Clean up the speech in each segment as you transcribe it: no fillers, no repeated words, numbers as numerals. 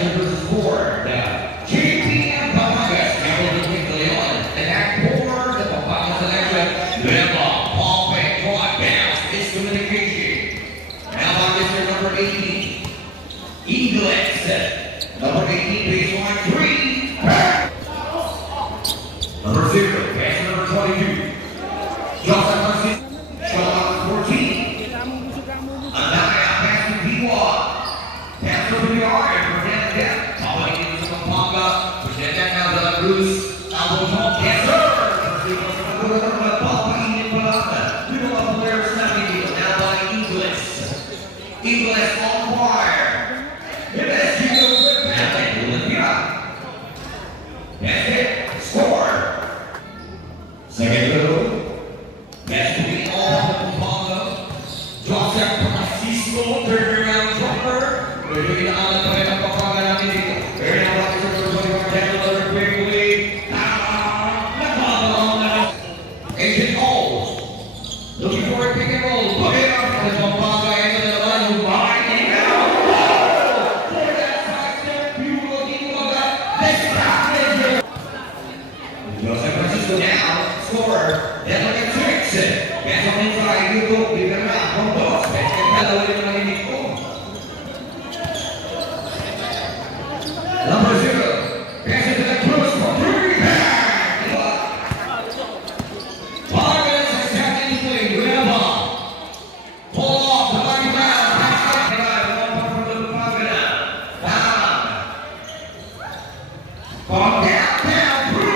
Wrestling versus Ford. JPM Papagas, Campbell de Leon, and Ford, the Papagas selection. Lemma, Paul Beck, Quad Bounce, Miscommunication. Now on Mr. number 18, Eagles. Number 18, baseline 3. Number 0, pass number 22. Johnson Francis, Sean 14. Anaya, pass to P1. Pass to the yard and present that. Following into Pampanga, present that now to the Bruce. Albo Tom, yes sir. Now by Eagles on fire. That's it. Score. Second goal. That's to be all of Pampanga. Joseph Francisco, third round jumper. We're doing the honor play of Pampanga namin dito. Very now rock is over to the quickly. Agent Halls. Looking for a pick and roll. Put it up for the Pampanga into the line. Who behind it now. For that side step, beautiful looking for that. Let's stop it. Joseph Francisco now. Scorer. Then look at Jackson. Pass on inside. You go. Give it around. One box. Pass it. Hello. Number 0. Pass it to the Cruz for 3. Vargas is attacking his way. Grandma. Pull off the body round. Pass it. One from the Pagana. Down. Ball down. 3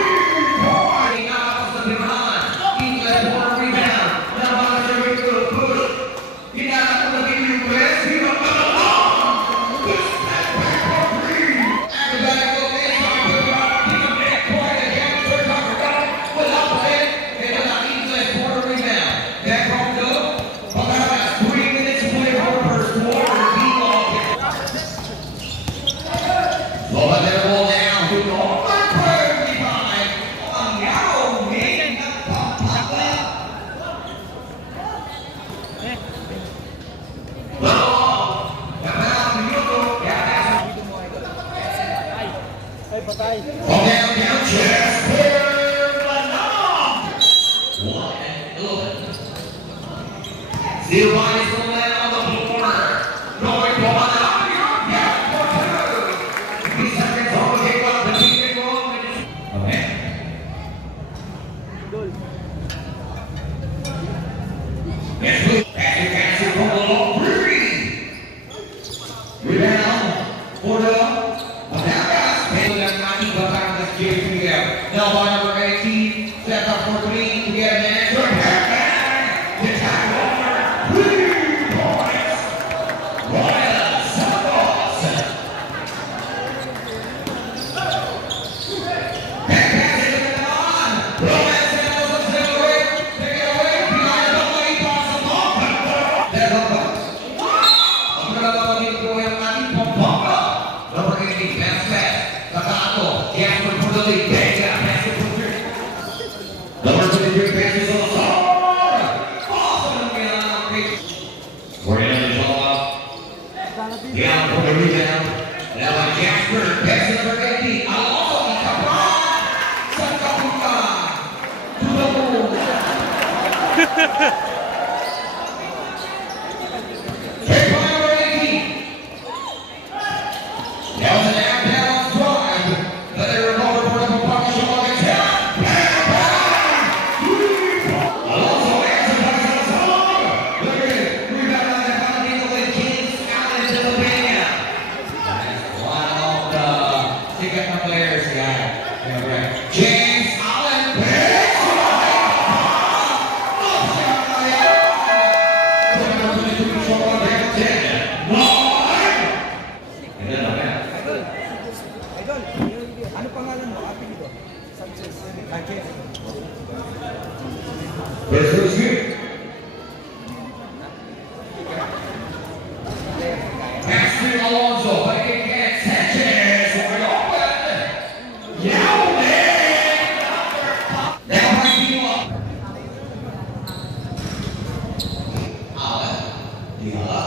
points. Now off the behind. Eagles one rebound. Now on the way to the push. He got up to the U.S. He don't know. Push that back for 3. Everybody go inside. Put it up. Keep it back. Point again. Third time for God. Without the head. And now Eagles quarter rebound. Back home go. Pagana has 3 minutes to play for first quarter. Well, let that ball down. To the right player behind. On Yao Ming. Down, chest, one and 11. Zero minus the man on the corner. Going for one out. Yeah, for 2. 3 seconds on the game up. The team is wrong. Okay. Next move. Pass it from the long 3. Rebound. For the now by number 18, step up for 3 to get an answer. The tackle, 3 points. Ryan Santos. Back pass it to the on. Ryan Santos accelerate. Take it away. Behind the way, pass the ball. There's a pass. Ang nalalaman dito yung ating Pampanga. Number 18, pass pass. Takato, Jasper for the lead. Number 23 passes on the floor. Awesome rebound. We're in the ball. Down for the rebound. Now by Jasper. Pass to number 18. Alonso. Come on. Sakapuka. To the moon. Take by number 18. Now the downtown drive. Let it revolve for the Pampanga Shimon. James Allen. Ano pangalan mo? Api dito. Sanchez. Sanchez. Pass to Alonso, but it can't Sanchez. We're open. Yao Ming. Now by P1. Allen. Diala.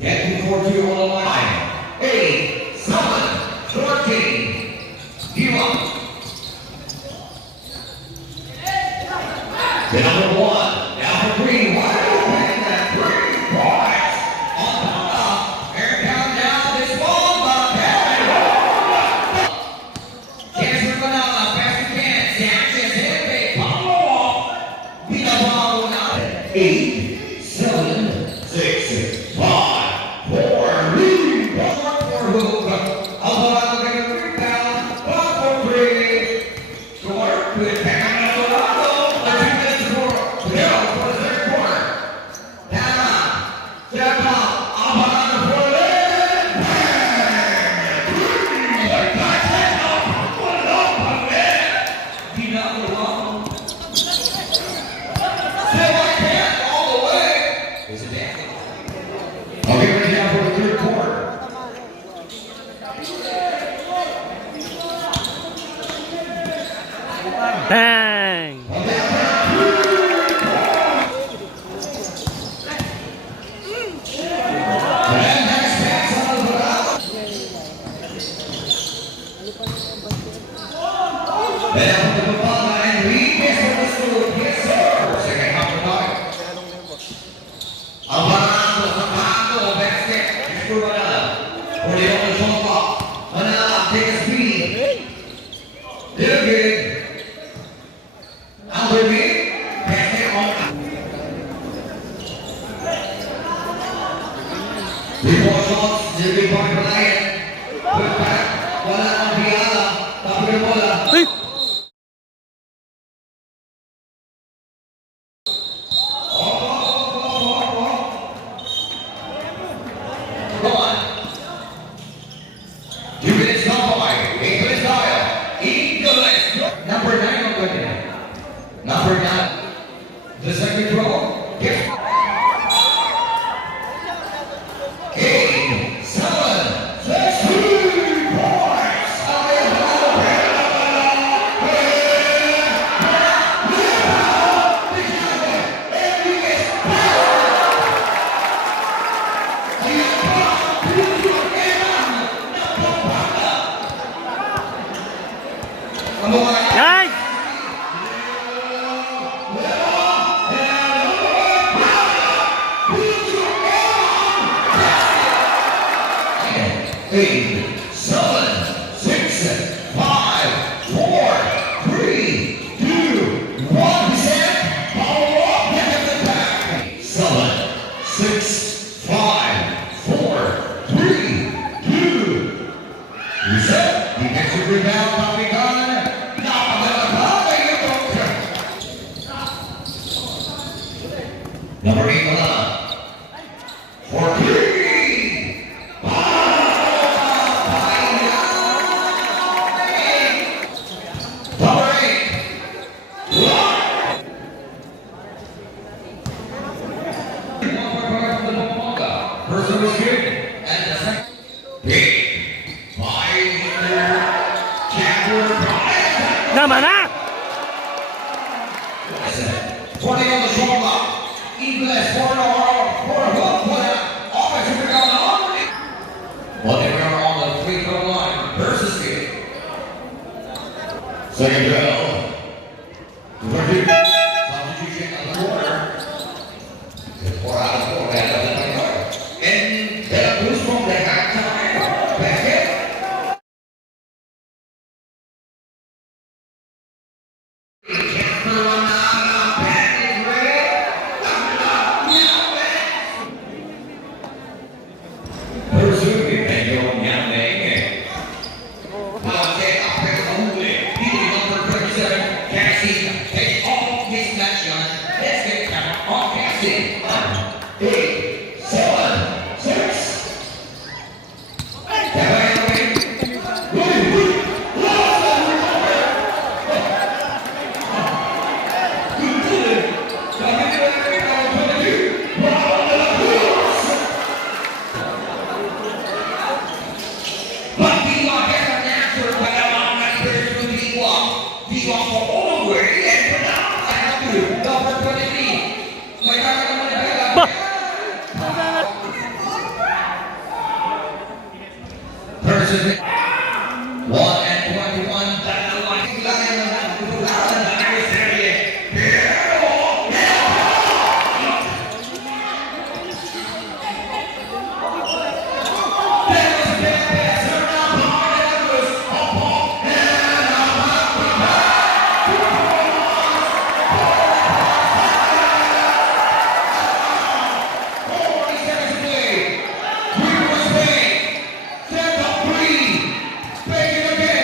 Getting 4-2 on the line. 8, 7. Bang! Before shots, Jimmy Parker Lion. Put back. Wala ang Biala. Tapos yung bola. Ay! Come on. 2 minutes gone by. English style. English. Number 9 on the Number 9. The second row. Yes. 8, 7, 6, 2 points. Guys! Eight, 7, 6, 5, 4, 3, 2, 1. Set. Power up. Get up the back. 7, 6, 5, 4, 3, 2. Reset. Defensive rebound. Tommy Gunn. Number 8, Milan. For 3. Number 8. Person was good. And the second. Big. Naman na! 20 on the shot clock. Ingles for a hook. Offensive rebound on. Well, they were on the free-throw line versus Field. Second drill. Substitution on the corner. Good pour out of 4. And they'll boost from the halftime. Back in. Versus 1 and 21. Back it again.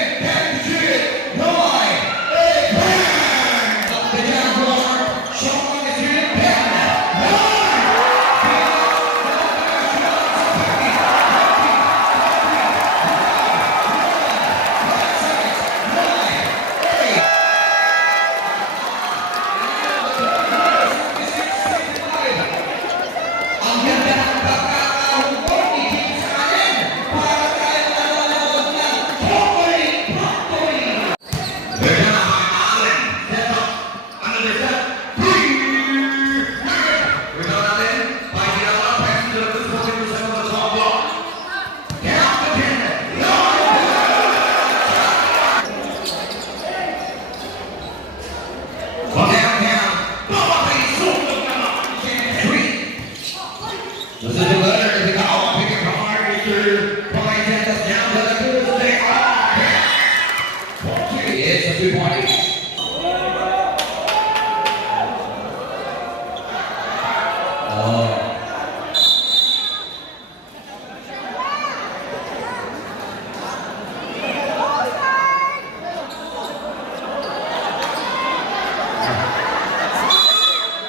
2 point each.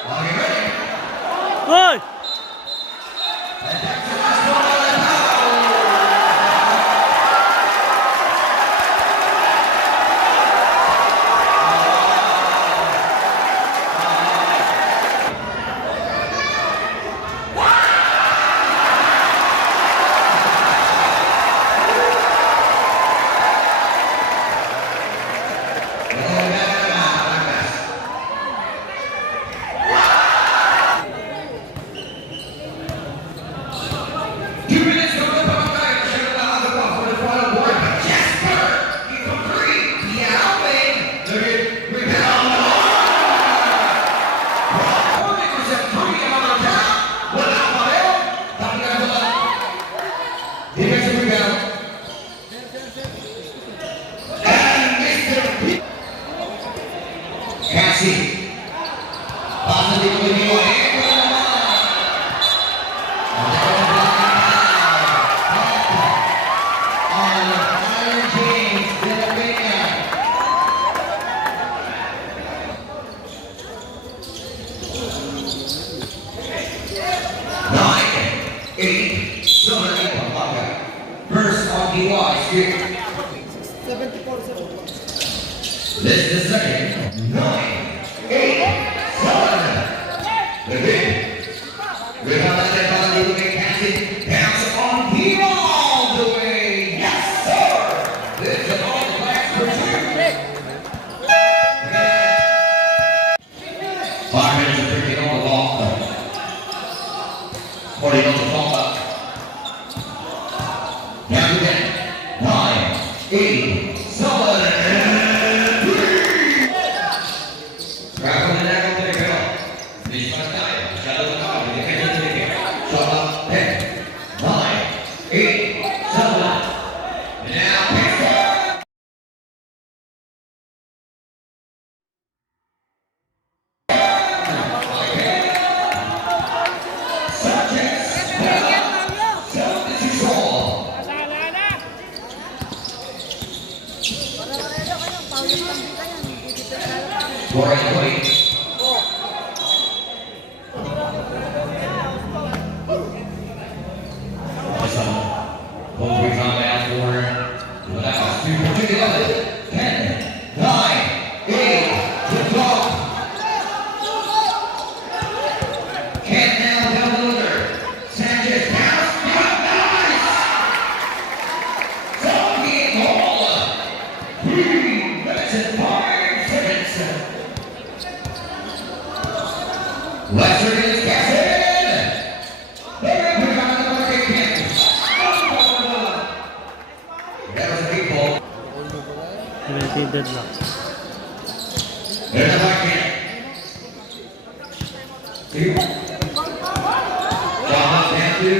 Are you ready? Hoy! Defensive rebound. And Mr. P. Cassie. Positive with you. On Iron James, Pennsylvania. Nine, 8, 7, 8, first on DY, street. 74, sir. This is the second. 9, 8, 7. Again. Rebound set by the Luke Cassie. Bounce on the all the way. Yes, sir. This is all the class for 2. 5 minutes of drinking on the ball. 40 on the ball. Now you get 9, 8, 7, and 3. Grab on the neck of the girl. Finish my style. Shadow the car. You can get it here. Shot up. 10, 9, 8, 7. And now pass it. Subjects. Self-control. Scoring point. Home rebound down for the last 2 points together. 10, 9, 8, to 12. Can't now down the other. Sanchez pass. Nice. Zombie ball. 3 minutes and 5 seconds. Lester gets Cassie. Very quick on the market campus. That was a big ball. Limited lang. There's a market. 2. John down to